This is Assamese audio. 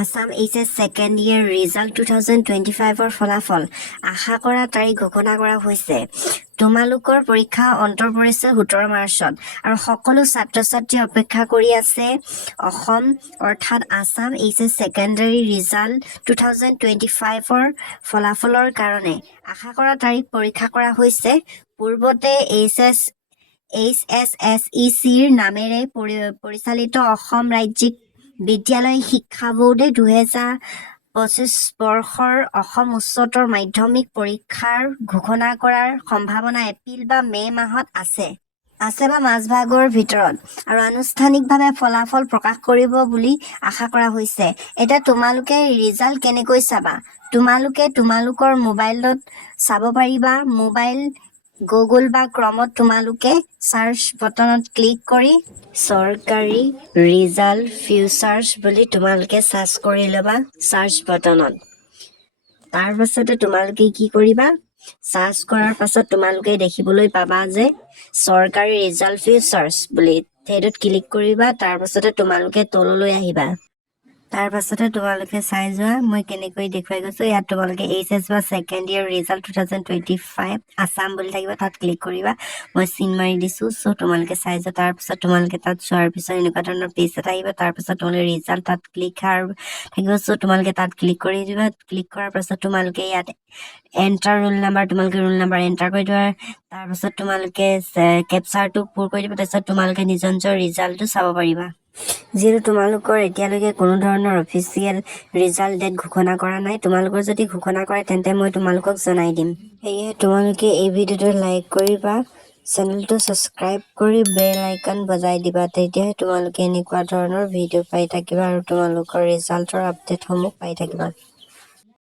Assam HS second year result 2025 ফলাফল আশা কৰা তাৰিখ ঘোষণা কৰা হৈছে। তোমালোকৰ পৰীক্ষা অন্তৰ পৰিছে 17 মাৰ্চত আৰু সকলো ছাত্ৰ-ছাত্ৰী অপেক্ষা কৰি আছে অসম অৰ্থাৎ আসাম HS সেকেন্ডাৰী ৰিজাল্ট 2025 ফলাফলৰ কাৰণে। আশা কৰা তাৰিখ পৰীক্ষা কৰা হৈছে। পূৰ্বতে HSSECৰ নামেৰে পৰিচালিত অসম ৰাজ্যিক বিদ্যালয় শিক্ষা বোৰ্ডে 2025 বৰ্ষৰ অসম উচ্চতৰ মাধ্যমিক পৰীক্ষাৰ ঘোষণা কৰাৰ সম্ভাৱনা এপ্ৰিল বা মে মাহত আছে বা মাজভাগৰ ভিতৰত আৰু আনুষ্ঠানিকভাৱে ফলাফল প্ৰকাশ কৰিব বুলি আশা কৰা হৈছে। এতিয়া তোমালোকে ৰিজাল্ট কেনেকৈ চাবা? তোমালোকে তোমালোকৰ মোবাইলত চাব পাৰিবা। মোবাইল গুগল বা ক্ৰমত তোমালোকে সাৰ্চ বটনত ক্লিক কৰি চৰকাৰী ৰিজাল্ট ফিউচাৰ্ছ বুলি তোমালোকে সাৰ্চ কৰি ল'বা সাৰ্চ বটনত। তাৰ পাছতে তোমালোকে কি কৰিবা? সাৰ্চ কৰাৰ পাছত তোমালোকে দেখিবলৈ পাবা যে চৰকাৰী ৰিজাল্ট ফিউচাৰ্ছ বুলি সেইটোত ক্লিক কৰিবা। তাৰ পাছতে তোমালোকে তললৈ আহিবা। তাৰ পাছতে তোমালোকে চাই যোৱা মই কেনেকৈ দেখুৱাই গৈছো। ইয়াত তোমালোকে HS বা সেকেন্ড ইয়াৰ ৰিজাল্ট 2025 আসাম বুলি থাকিব, তাত ক্লিক কৰিবা। মই চিন মাৰি দিছো, চ' তোমালোকে চাই যোৱা। তাৰ পাছত তোমালোকে তাত চোৱাৰ পিছত এনেকুৱা ধৰণৰ পেজ এটা আহিব। তাৰ পাছত তোমালোকে ৰিজাল্ট তাত ক্লিক থাকিব, চ' তোমালোকে তাত ক্লিক কৰি দিবা। ক্লিক কৰাৰ পাছত তোমালোকে ইয়াত এণ্টাৰ ৰোল নাম্বাৰ, তোমালোকে ৰোল নাম্বাৰ এণ্টাৰ কৰি দিবা। তাৰ পাছত তোমালোকে কেপচাৰটো পূৰ কৰি দিবা। তাৰপিছত তোমালোকে নিজৰ নিজৰ ৰিজাল্টটো চাব পাৰিবা। যিহেতু তোমালোকৰ এতিয়ালৈকে কোনো ধৰণৰ অফিচিয়েল ৰিজাল্ট ডেট ঘোষণা কৰা নাই, তোমালোকৰ যদি ঘোষণা কৰে তেন্তে মই তোমালোকক জনাই দিম। সেয়েহে তোমালোকে এই ভিডিঅ'টো লাইক কৰিবা, চেনেলটো ছাবস্ক্ৰাইব কৰি বেল আইকন বজাই দিবা। তেতিয়াহে তোমালোকে এনেকুৱা ধৰণৰ ভিডিঅ' পাই থাকিবা আৰু তোমালোকৰ ৰিজাল্টৰ আপডেটসমূহ পাই থাকিবা।